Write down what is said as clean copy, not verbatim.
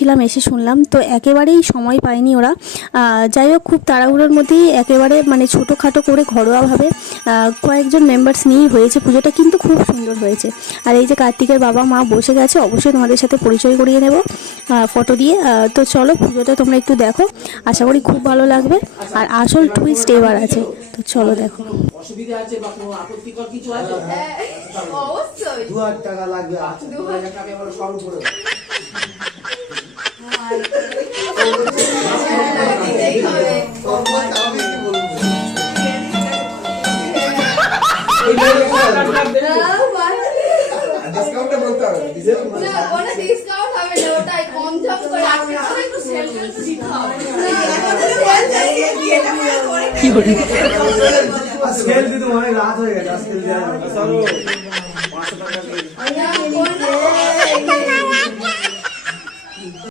এসেছিলাম, এসে শুনলাম তো একেবারেই সময় পায়নি ওরা। যাই হোক, খুব তাড়াহুড়োর মধ্যেই একেবারে মানে ছোটোখাটো করে ঘরোয়াভাবে কয়েকজন মেম্বার্স নিয়েই হয়েছে পুজোটা, কিন্তু খুব সুন্দর হয়েছে। আর এই যে কার্তিকের বাবা মা বসে গেছে, অবশ্যই তোমাদের সাথে পরিচয় করিয়ে নেব ফটো দিয়ে। তো চলো পুজোটা তোমরা একটু দেখো, আশা করি খুব ভালো লাগবে। আর আসল টুইস্ট এবার আছে, তো চলো দেখো। অসুবিধা আছে বা কোনো আপত্তিকর কিছু আছে? অবশ্যই 2000 টাকা লাগবে। আচ্ছা 2000 টাকা আমরা সব করে ডিসকাউন্টটা বলতে হবে। না কোনো ডিসকাউন্ট হবে না, ওটাই কম ঝম করে আপনি একটু সেল করে দিতে হবে। স্কেল দিতে অনেক রাত হয়ে গেছে, স্কেল দেওয়া